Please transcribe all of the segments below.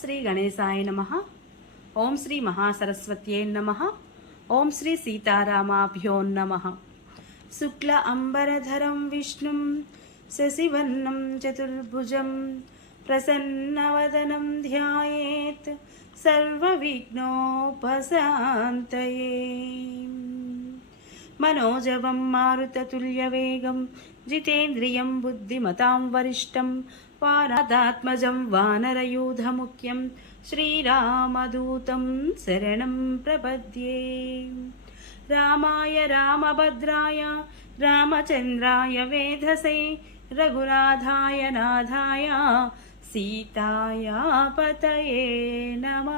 శ్రీ గణేశాయ నమ ఓం శ్రీ మహాసరస్వత్యై నమ ఓం శ్రీ సీతారామాభ్యో నమ శుక్ల అంబరధరం విష్ణుం శశివర్ణం చతుర్భుజం ప్రసన్నవదనం ధ్యాయేత్ సర్వవిఘ్నోపశాంతయే మనోజవం మారుతతుల్యవేగం జితేంద్రియం బుద్ధిమతాం వరిష్టం వారాదాత్మజం వానరయూధముఖ్యం శ్రీరామదూతం శరణం ప్రపద్యే రామాయ రామభద్రాయ రామచంద్రాయ వేధసే రఘునాథాయ నాథాయ సీతాయ పతయే నమ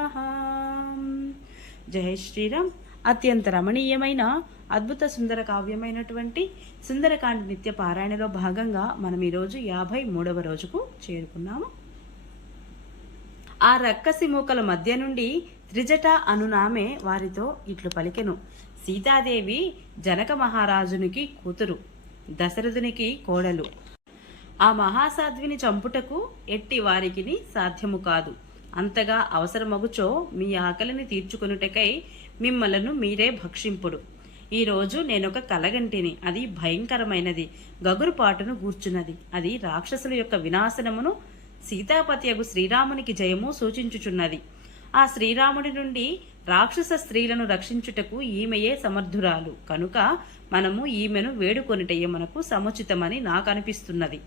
జయ శ్రీరామ్ అత్యంత రమణీయమైన అద్భుత సుందర కావ్యమైనటువంటి సుందరకాండ నిత్య పారాయణలో భాగంగా మనం ఈరోజు యాభై మూడవ రోజుకు చేరుకున్నాము. ఆ రక్కసి మూకల మధ్య నుండి త్రిజట అనునామే వారితో ఇట్లు పలికెను. సీతాదేవి జనక మహారాజునికి కూతురు దశరథునికి కోడలు. ఆ మహాసాధ్విని చంపుటకు ఎట్టి వారికిని సాధ్యము కాదు. అంతగా అవసరమగుచో మీ ఆకలిని తీర్చుకొనుటకై మిమ్మలను మీరే భక్షింపుడు. ఈరోజు నేనొక కలగంటిని. అది భయంకరమైనది. గగురుపాటును గూర్చున్నది. అది రాక్షసుల యొక్క వినాశనమును సీతాపతియగు శ్రీరామునికి జయము సూచించుచున్నది. ఆ శ్రీరాముడి నుండి రాక్షస స్త్రీలను రక్షించుటకు ఈమెయే సమర్థురాలు. కనుక మనము ఈమెను వేడుకొనిటయ్య మనకు సముచితమని నాకు అనిపిస్తున్నది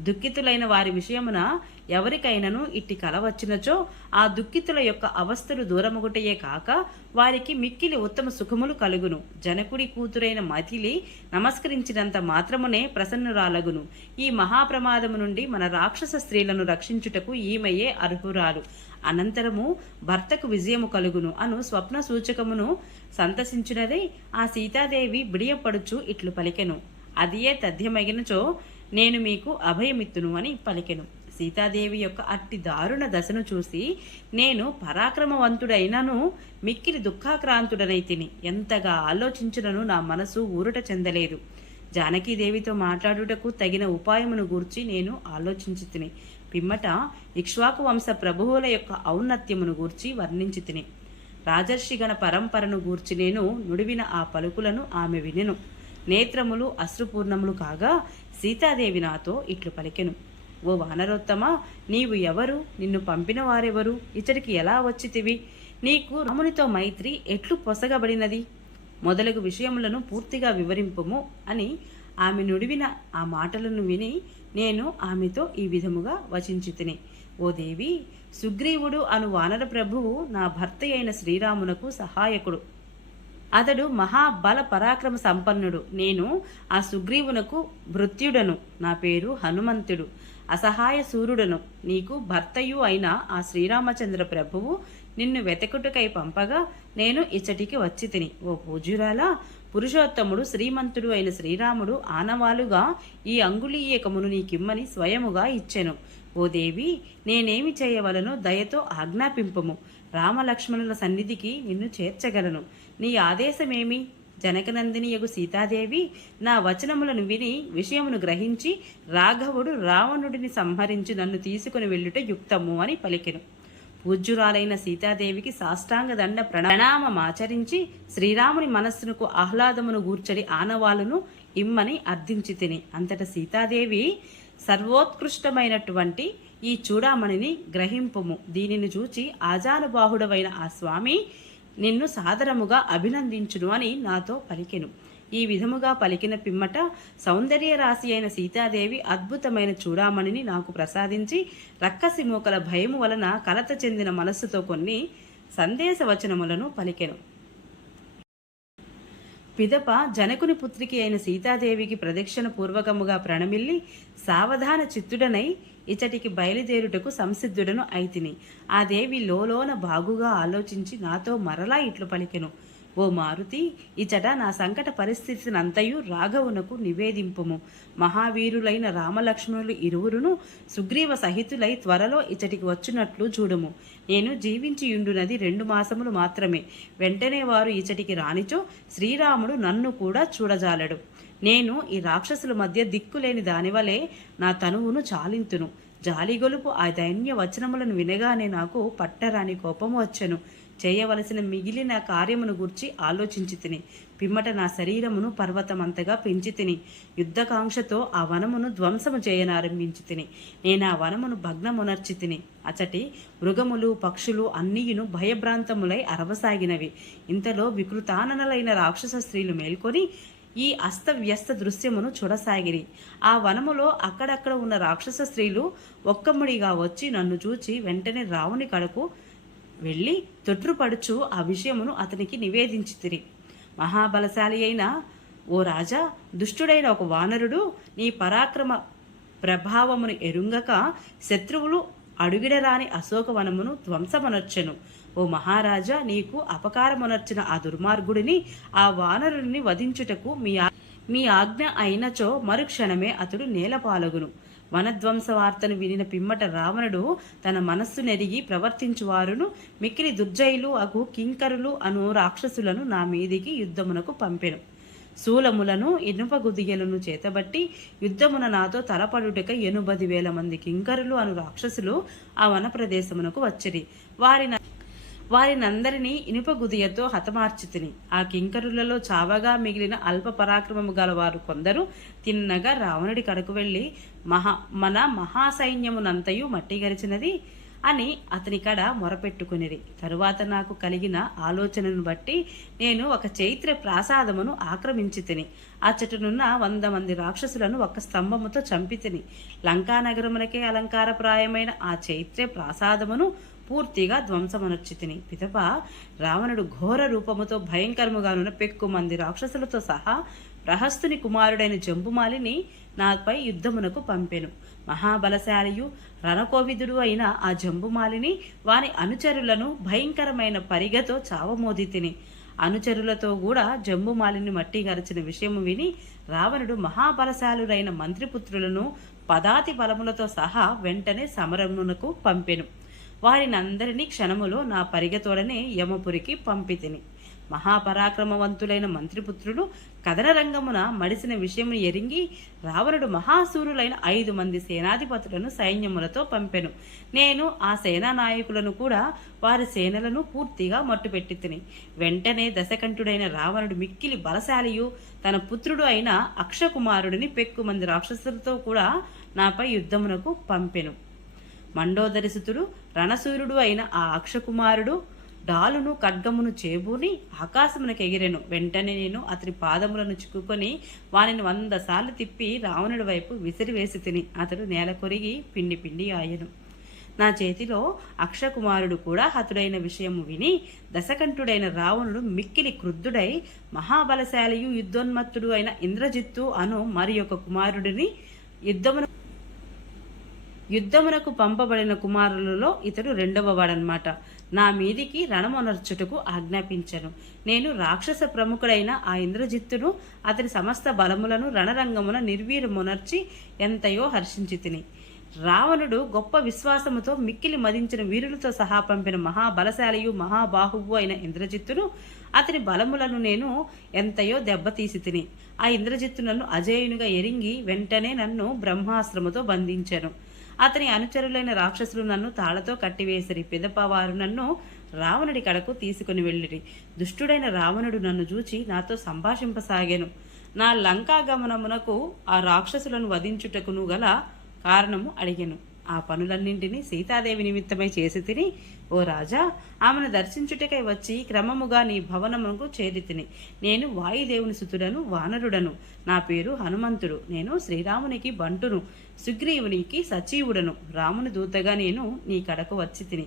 దుఃఖితులైన వారి విషయమున ఎవరికైనను ఇట్టి కల వచ్చినచో ఆ దుఃఖితుల యొక్క అవస్థలు దూరముగుటయే కాక వారికి మిక్కిలి ఉత్తమ సుఖములు కలుగును. జనకుడి కూతురైన మతిలి నమస్కరించినంత మాత్రమునే ప్రసన్నురాలగును. ఈ మహాప్రమాదము నుండి మన రాక్షస స్త్రీలను రక్షించుటకు ఈమెయే అర్హురాలు. అనంతరము భర్తకు విజయము కలుగును అను స్వప్న సూచకమును సంతసించినదై ఆ సీతాదేవి బిడియపడుచు ఇట్లు పలికెను. అదియే తథ్యమగినచో నేను మీకు అభయమిత్తును అని పలికెను. సీతాదేవి యొక్క అట్టి దారుణ దశను చూసి నేను పరాక్రమవంతుడైనను మిక్కిలి దుఃఖాక్రాంతుడనై తిని ఎంతగా ఆలోచించినను నా మనసు ఊరట చెందలేదు. జానకీదేవితో మాట్లాడుటకు తగిన ఉపాయమును గూర్చి నేను ఆలోచించి తిని పిమ్మట ఇక్ష్వాకు వంశ ప్రభువుల యొక్క ఔన్నత్యమును గూర్చి వర్ణించి తిని రాజర్షిగణ పరంపరను గూర్చి నేను నుడివిన ఆ పలుకులను ఆమె వినెను. నేత్రములు అశ్రుపూర్ణములు కాగా సీతాదేవి నాతో ఇట్లు పలికెను. ఓ వానరోత్తమ నీవు ఎవరు? నిన్ను పంపిన వారెవరు? ఇతడికి ఎలా వచ్చితివి? నీకు రామునితో మైత్రి ఎట్లు పొసగబడినది? మొదలగు విషయములను పూర్తిగా వివరింపుము అని ఆమె నుడివిన ఆ మాటలను విని నేను ఆమెతో ఈ విధముగా వచించి తిని ఓ దేవి సుగ్రీవుడు అను వానర ప్రభువు నా భర్త అయిన శ్రీరామునకు సహాయకుడు. అతడు మహాబల పరాక్రమ సంపన్నుడు. నేను ఆ సుగ్రీవునకు భృత్యుడను. నా పేరు హనుమంతుడు. అసహాయ సూర్యుడను నీకు భర్తయు అయిన ఆ శ్రీరామచంద్ర ప్రభువు నిన్ను వెతకుటకై పంపగా నేను ఇచ్చటికి వచ్చి తిని ఓ పూజురాలా పురుషోత్తముడు శ్రీమంతుడు అయిన శ్రీరాముడు ఆనవాలుగా ఈ అంగుళీయకమును నీకిమ్మని స్వయముగా ఇచ్చెను. ఓ దేవి నేనేమి చేయవలను దయతో ఆజ్ఞాపింపము. రామలక్ష్మణుల సన్నిధికి నిన్ను చేర్చగలను. నీ ఆదేశమేమి? జనకనందిని యగు సీతాదేవి నా వచనములను విని విషయమును గ్రహించి రాఘవుడు రావణుడిని సంహరించి నన్ను తీసుకుని వెళ్ళుట యుక్తము అని పలికెను. పూజ్యురాలైన సీతాదేవికి సాష్టాంగ దండ ప్రణామమాచరించి శ్రీరాముని మనస్సునకు ఆహ్లాదమును గూర్చడి ఆనవాలును ఇమ్మని అర్థించి తిని. అంతట సీతాదేవి సర్వోత్కృష్టమైనటువంటి ఈ చూడామణిని గ్రహింపుము. దీనిని చూచి ఆజానుబాహుడవైన ఆ స్వామి నిన్ను సాదరముగా అభినందించును అని నాతో పలికెను. ఈ విధముగా పలికిన పిమ్మట సౌందర్య రాశి అయిన సీతాదేవి అద్భుతమైన చూడామణిని నాకు ప్రసాదించి రక్కసి మూకల భయము వలన కలత చెందిన మనస్సుతో కొన్ని సందేశవచనములను పలికెను. పిదప జనకుని పుత్రికి అయిన సీతాదేవికి ప్రదక్షిణ పూర్వకముగా ప్రణమిల్లి సావధాన చిత్తుడనై ఇచటికి బయలుదేరుటకు సంసిద్ధుడను అయితిని. ఆ దేవి లోలోన బాగుగా ఆలోచించి నాతో మరలా ఇట్లు పలికెను. ఓ మారుతి ఇచట నా సంకట పరిస్థితినంతయు రాఘవునకు నివేదింపుము. మహావీరులైన రామలక్ష్మణులు ఇరువురును సుగ్రీవ సహితులై త్వరలో ఇచటికి వచ్చునట్లు చూడుము. నేను జీవించియుండునది రెండు మాసములు మాత్రమే. వెంటనే వారు ఇచటికి రానిచో శ్రీరాముడు నన్ను కూడా చూడజాలడు. నేను ఈ రాక్షసుల మధ్య దిక్కులేని దానివలే నా తనువును చాలింతును. జాలిగొలుపు ఆ దైన్య వచనములను వినగానే నాకు పట్టరాని కోపము వచ్చెను. చేయవలసిన మిగిలిన కార్యమును గూర్చి ఆలోచించి తిని పిమ్మట నా శరీరమును పర్వతమంతగా పెంచి తిని యుద్ధకాంక్షతో ఆ వనమును ధ్వంసము చేయనారంభించి తిని నేను ఆ వనమును భగ్నమునర్చి తిని అచటి మృగములు పక్షులు అన్నీయును భయభ్రాంతములై అరవసాగినవి. ఇంతలో వికృతాననలైన రాక్షస స్త్రీలు మేల్కొని ఈ అస్తవ్యస్త దృశ్యమును చూడసాగిరి. ఆ వనములో అక్కడక్కడ ఉన్న రాక్షస స్త్రీలు ఒక్కముడిగా వచ్చి నన్ను చూచి వెంటనే రావుని కడకు వెళ్ళి తొట్రుపడుచు ఆ విషయమును అతనికి నివేదించితిరి. మహాబలశాలి అయిన ఓ రాజా దుష్టుడైన ఒక వానరుడు నీ పరాక్రమ ప్రభావమును ఎరుంగక శత్రువులు అడుగిడరాని అశోకవనమును ధ్వంసమనొచ్చెను. ఓ మహారాజా నీకు అపకారమునర్చిన ఆ దుర్మార్గుడిని ఆ వానరుని వధించుటకు మీ మీ ఆజ్ఞ అయినచో మరుక్షణమే అతడు నేలపాలగును. వనధ్వంస వార్తను వినిన పిమ్మట రావణుడు తన మనస్సు నెరిగి ప్రవర్తించువారును మిక్కిలి దుర్జయులు అగు కింకరులు అను రాక్షసులను నా మీదికి యుద్ధమునకు పంపెను. శూలములను ఇనుపగుదియలను చేతబట్టి యుద్ధమున నాతో తలపడుటక ఎనుబది వేల మంది కింకరులు అను రాక్షసులు ఆ వన ప్రదేశమునకు వచ్చిరి. వారి వారినందరినీ ఇనుప గుదియతో హతమార్చితిని. ఆ కింకరులలో చావగా మిగిలిన అల్ప పరాక్రమము గల వారు కొందరు తిన్నగా రావణుడి కడకు వెళ్ళి మహా మన మహాసైన్యమునంతయు మట్టిగరిచినది అని అతని కడ మొరపెట్టుకునిది తరువాత నాకు కలిగిన ఆలోచనను బట్టి నేను ఒక చైత్ర ప్రాసాదమును ఆక్రమించి తిని అచ్చటనున్న వంద మంది రాక్షసులను ఒక స్తంభముతో చంపి తిని లంకానగరమునకే అలంకారప్రాయమైన ఆ చైత్ర ప్రాసాదమును పూర్తిగా ధ్వంసమనొచ్చి పితప పిదప రావణుడు ఘోర రూపముతో భయంకరముగానున్న పెక్కు మంది రాక్షసులతో సహా ప్రహస్తుని కుమారుడైన జంబుమాలిని నాపై యుద్ధమునకు పంపెను. మహాబలశాలియు రణకోవిదుడు అయిన ఆ జంబుమాలిని వాని అనుచరులను భయంకరమైన పరిగతో చావమోది తిని. అనుచరులతో కూడా జంబుమాలిని మట్టి గరచిన విషయము విని రావణుడు మహాబలశాలురైన మంత్రిపుత్రులను పదాతి బలములతో సహా వెంటనే సమరమునకు పంపెను. వారినందరినీ క్షణములో నా పరిగతోడనే యమపురికి పంపితిని. మహాపరాక్రమవంతులైన మంత్రిపుత్రులు కథన రంగమున మడిసిన విషయమును ఎరింగి రావణుడు మహాసూరులైన ఐదు మంది సేనాధిపతులను సైన్యములతో పంపెను. నేను ఆ సేనా నాయకులను కూడా వారి సేనలను పూర్తిగా మట్టుపెట్టి తిని వెంటనే దశకంఠుడైన రావణుడు మిక్కిలి బలశాలియు తన పుత్రుడు అయిన అక్షకుమారుడిని పెక్కు మంది రాక్షసులతో కూడా నాపై యుద్ధమునకు పంపెను. మండోదరిసుతుడు రణసూరుడు అయిన ఆ అక్షకుమారుడు డాలును ఖడ్గమును చేబూని ఆకాశమునకు ఎగిరెను. వెంటనే నేను అతని పాదములను చిక్కుకొని వానిని వంద సార్లు తిప్పి రావణుడి వైపు విసిరివేసి తిని అతడు నేల కొరిగి పిండి పిండి ఆయను. నా చేతిలో అక్షకుమారుడు కూడా హతుడైన విషయము విని దశకంఠుడైన రావణుడు మిక్కిలి క్రుద్ధుడై మహాబలశాలియు యుద్ధోన్మత్తుడు అయిన ఇంద్రజిత్తు అను మరి కుమారుడిని యుద్ధము యుద్ధమునకు పంపబడిన కుమారులలో ఇతడు రెండవ వాడనమాట నా మీదికి రణమొనర్చుటకు ఆజ్ఞాపించను. నేను రాక్షస ప్రముఖుడైన ఆ ఇంద్రజిత్తును అతని సమస్త బలములను రణరంగమున నిర్వీరమునర్చి ఎంతయో హర్షించి తిని రావణుడు గొప్ప విశ్వాసముతో మిక్కిలి మదించిన వీరులతో సహా పంపిన మహాబలశాలియు మహాబాహువు అయిన ఇంద్రజిత్తును అతని బలములను నేను ఎంతయో దెబ్బతీసి తిని ఆ ఇంద్రజిత్తు నన్ను అజేయునిగా ఎరింగి వెంటనే నన్ను బ్రహ్మాస్త్రముతో బంధించాను. అతని అనుచరులైన రాక్షసులు నన్ను తాళతో కట్టివేసిరి. పెదపవారు నన్ను రావణుడి కడకు తీసుకుని వెళ్ళిరి. దుష్టుడైన రావణుడు నన్ను చూచి నాతో సంభాషింపసాగాను. నా లంకా గమనమునకు ఆ రాక్షసులను వధించుటకును గల కారణము అడిగాను. ఆ పనులన్నింటినీ సీతాదేవి నిమిత్తమై చేసి తిని ఓ రాజా ఆమెను దర్శించుటకై వచ్చి క్రమముగా నీ భవనమునకు చేరి తిని. నేను వాయుదేవుని సుతుడను వానరుడను. నా పేరు హనుమంతుడు. నేను శ్రీరామునికి బంటును సుగ్రీవునికి సచీవుడను. రాముని దూతగా నేను నీ కడకు వచ్చి తిని.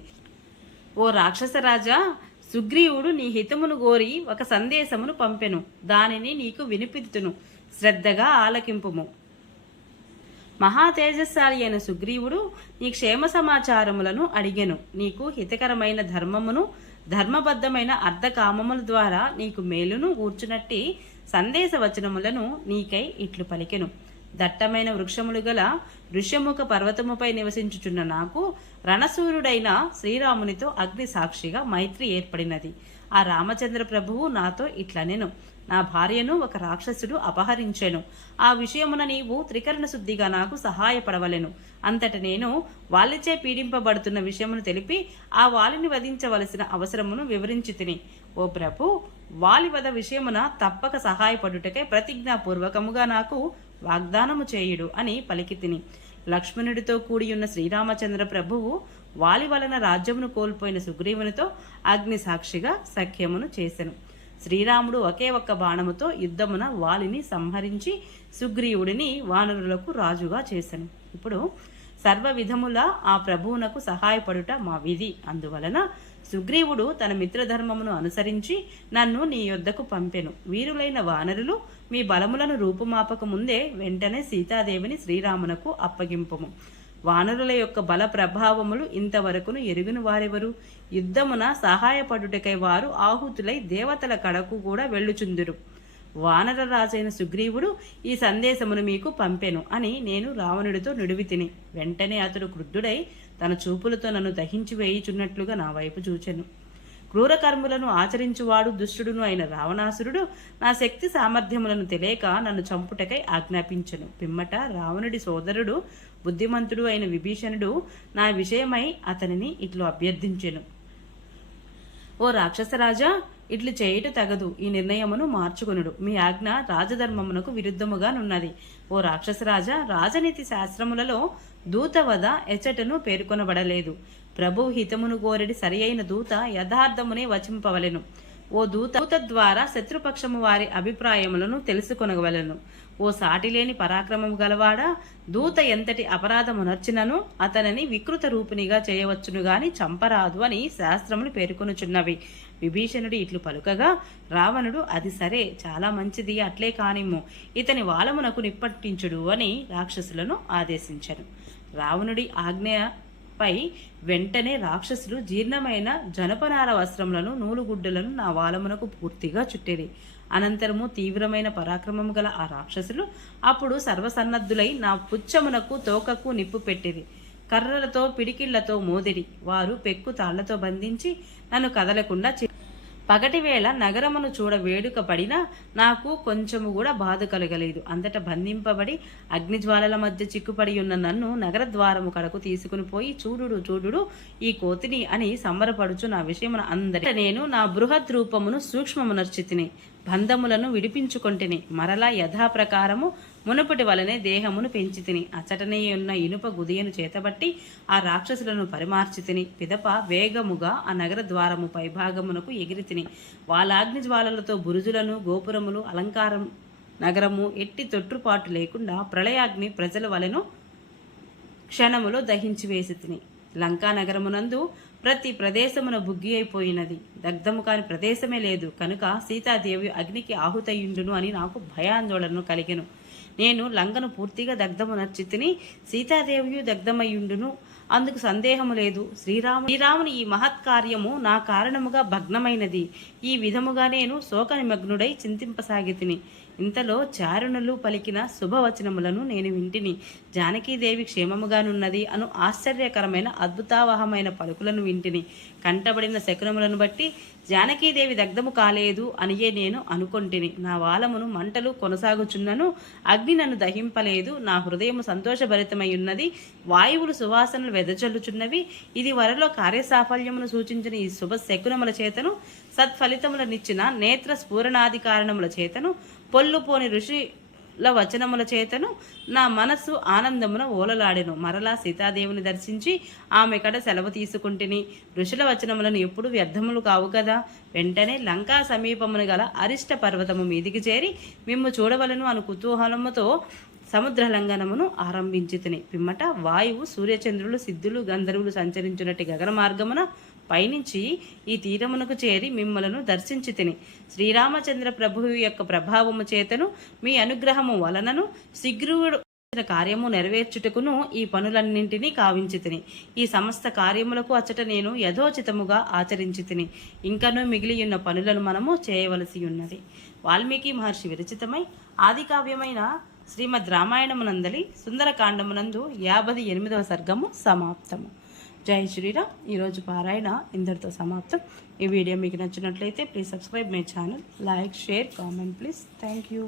ఓ రాక్షస రాజా సుగ్రీవుడు నీ హితమును గోరి ఒక సందేశమును పంపెను. దానిని నీకు వినిపితును. శ్రద్ధగా ఆలకింపుము. మహా తేజస్సాలి అయిన సుగ్రీవుడు నీ క్షేమ సమాచారములను అడిగెను. నీకు హితకరమైన ధర్మమును ధర్మబద్ధమైన అర్ధకామముల ద్వారా నీకు మేలును కూర్చునట్టి సందేశ వచనములను నీకై ఇట్లు పలికెను. దట్టమైన వృక్షములు గల ఋష్యముఖ పర్వతముపై నివసించుచున్న నాకు రణసూరుడైన శ్రీరామునితో అగ్ని సాక్షిగా మైత్రి ఏర్పడినది. ఆ రామచంద్ర ప్రభువు నాతో ఇట్లా నేను నా భార్యను ఒక రాక్షసుడు అపహరించెను. ఆ విషయమున నీవు త్రికరణ శుద్ధిగా నాకు సహాయపడవలెను. అంతట నేను వాళ్ళచే పీడింపబడుతున్న విషయమును తెలిపి ఆ వాలిని వధించవలసిన అవసరమును వివరించి తిని. ఓ ప్రభు వాలి వద విషయమున తప్పక సహాయపడుటకై ప్రతిజ్ఞాపూర్వకముగా నాకు వాగ్దానము చేయుడు అని పలికి తిని. లక్ష్మణుడితో కూడియున్న శ్రీరామచంద్ర ప్రభువు వాలి వలన రాజ్యమును కోల్పోయిన సుగ్రీవునితో అగ్ని సాక్షిగా సఖ్యమును చేసెను. శ్రీరాముడు ఒకే ఒక్క బాణముతో యుద్ధమున వాలిని సంహరించి సుగ్రీవుడిని వానరులకు రాజుగా చేసెను. ఇప్పుడు సర్వ విధముల ఆ ప్రభువునకు సహాయపడుట మా విధి. అందువలన సుగ్రీవుడు తన మిత్రధర్మమును అనుసరించి నన్ను నీ యొద్దకు పంపెను. వీరులైన వానరులు మీ బలములను రూపుమాపక ముందే వెంటనే సీతాదేవిని శ్రీరామునకు అప్పగింపము. వానరుల యొక్క బల ప్రభావములు ఇంతవరకును ఎరుగిన వారెవరు? యుద్ధమున సహాయపడుటకై వారు ఆహుతులై దేవతల కడకు కూడా వెళ్ళుచుందురు. వానర రాజైన సుగ్రీవుడు ఈ సందేశమును మీకు పంపెను అని నేను రావణుడితో నిడివి తిని వెంటనే అతడు క్రుద్ధుడై తన చూపులతో నన్ను దహించి వేయుచున్నట్లుగా నా వైపు చూచెను. క్రూరకర్ములను ఆచరించువాడు దుష్టుడును అయిన రావణాసురుడు నా శక్తి సామర్థ్యములను తెలియక నన్ను చంపుటకై ఆజ్ఞాపించను. పిమ్మట రావణుడి సోదరుడు బుద్ధిమంతుడు అయిన విభీషణుడు నా విషయమై అతనిని ఇట్లు అభ్యర్థించెను. ఓ రాక్షసరాజా ఇట్లు చేయుట తగదు. ఈ నిర్ణయమును మార్చుకొనుడు. మీ ఆజ్ఞ రాజధర్మమునకు విరుద్ధముగానున్నది ఓ రాక్షసరాజా రాజనీతి శాస్త్రములలో దూతవద ఎచ్చటను పేర్కొనబడలేదు. ప్రభు హితమును కోరడి సరి అయిన దూత యథార్థమునే వచింపవలెను. ఓ దూత దూత ద్వారా శత్రుపక్షము వారి అభిప్రాయములను తెలుసుకొనగవలెను ఓ సాటిలేని పరాక్రమం గలవాడా? దూత ఎంతటి అపరాధమునర్చినను అతనిని వికృత రూపినిగా చేయవచ్చును గాని చంపరాదు అని శాస్త్రములు పేర్కొనుచున్నవి. విభీషణుడు ఇట్లు పలుకగా రావణుడు అది సరే చాలా మంచిది అట్లే కానిమ్ము. ఇతని వాలమునకు నిప్పట్టించుడు అని రాక్షసులను ఆదేశించను. రావణుడి ఆజ్ఞ పై వెంటనే రాక్షసులు జీర్ణమైన జనపనార వస్త్రములను నూలుగుడ్డలను నా వాలమునకు పూర్తిగా చుట్టేది అనంతరము తీవ్రమైన పరాక్రమము గల ఆ రాక్షసులు అప్పుడు సర్వసన్నద్ధులై నా పుచ్చమునకు తోకకు నిప్పు పెట్టిరి. కర్రలతో పిడికిళ్ళతో మోదిరి. వారు పెక్కు తాళ్ళతో బంధించి నన్ను కదలకుండా చి- నగరమును చూడ వేడుక పడినా నాకు కొంచెము కూడా బాధ కలగలేదు. అంతట బంధింపబడి అగ్నిజ్వాలల మధ్య చిక్కుపడి ఉన్న నన్ను నగర ద్వారము కడకు తీసుకుని పోయి చూడుడు చూడుడు ఈ కోతిని అని సంబరపడుచు నా విషయమున అందరి నేను నా బృహద్ రూపమును సూక్ష్మమునర్చితిని. బంధములను విడిపించుకొంటిని. మరలా యథాప్రకారము మునుపటి వలనే దేహమును పెంచి తిని అచటనే ఉన్న ఇనుప గుదియను చేతబట్టి ఆ రాక్షసులను పరిమార్చి తిని పిదప వేగముగా ఆ నగర ద్వారము పైభాగమునకు ఎగిరి తిని వాళ్ళాగ్ని జ్వాలలతో బురుజులను గోపురములు అలంకారం నగరము ఎట్టి తొట్టుపాటు లేకుండా ప్రళయాగ్ని ప్రజల వలెను క్షణములో దహించి వేసి తిని లంకా నగరమునందు ప్రతి ప్రదేశమున బుగ్గి అయిపోయినది. దగ్ధము కాని ప్రదేశమే లేదు. కనుక సీతాదేవి అగ్నికి ఆహుతయ్యుండును అని నాకు భయాందోళనను కలిగెను. నేను లంకను పూర్తిగా దగ్ధము నచ్చితిని సీతాదేవియు దగ్ధమయ్యుండును. అందుకు సందేహము లేదు. శ్రీరాము శ్రీరాముని ఈ మహత్కార్యము నా కారణముగా భగ్నమైనది. ఈ విధముగా నేను శోక నిమగ్నుడై చింతింపసాగితిని. ఇంతలో చారుణులు పలికిన శుభవచనములను నేను వింటిని. జానకీదేవి క్షేమముగానున్నది అను ఆశ్చర్యకరమైన అద్భుతావహమైన పలుకులను వింటిని. కంటబడిన శకునములను బట్టి జానకీదేవి దగ్ధము కాలేదు అనియే నేను అనుకొంటిని. నా వాలమును మంటలు కొనసాగుచున్నను అగ్ని నన్ను దహింపలేదు నా హృదయము సంతోషభరితమై ఉన్నది వాయువులు సువాసనలు వెదజల్లుచున్నవి. ఇది వరలో కార్యసాఫల్యమును సూచించిన ఈ శుభ శకునముల చేతను సత్ఫలితములనిచ్చిన నేత్ర స్ఫూరణాది కారణముల చేతను పొల్లుపోని ఋషుల వచనముల చేతను నా మనస్సు ఆనందమున ఓలలాడెను. మరలా సీతాదేవిని దర్శించి ఆమె కడ సెలవు తీసుకుంటుని. ఋషుల వచనములను ఎప్పుడు వ్యర్థములు కావు కదా. వెంటనే లంకా సమీపమున గల అరిష్ట పర్వతము మీదికి చేరి మిమ్ము చూడవలను అను కుతూహలముతో సముద్ర లంఘనమును ఆరంభించితిని. పిమ్మట వాయువు సూర్యచంద్రులు సిద్ధులు గంధర్వులు సంచరించినట్టు గగన మార్గమున పైనుంచి ఈ తీరమునకు చేరి మిమ్మలను దర్శించి తిని. శ్రీరామచంద్ర ప్రభువు యొక్క ప్రభావము చేతను మీ అనుగ్రహము వలనను శీఘ్రుడు కార్యము నెరవేర్చుటకును ఈ పనులన్నింటినీ కావించి తిని. ఈ సమస్త కార్యములకు అచ్చట నేను యథోచితముగా ఆచరించి తిని. ఇంకనూ మిగిలి ఉన్న పనులను మనము చేయవలసి ఉన్నది. వాల్మీకి మహర్షి విరచితమై ఆది కావ్యమైన శ్రీమద్ రామాయణమునందలి సుందరకాండమునందు యాభై ఎనిమిదవ సర్గము సమాప్తము. జై శ్రీరామ్. ఈరోజు పారాయణ ఇందరితో సమాప్తం. ఈ వీడియో మీకు నచ్చినట్లయితే please subscribe my channel like share comment please thank you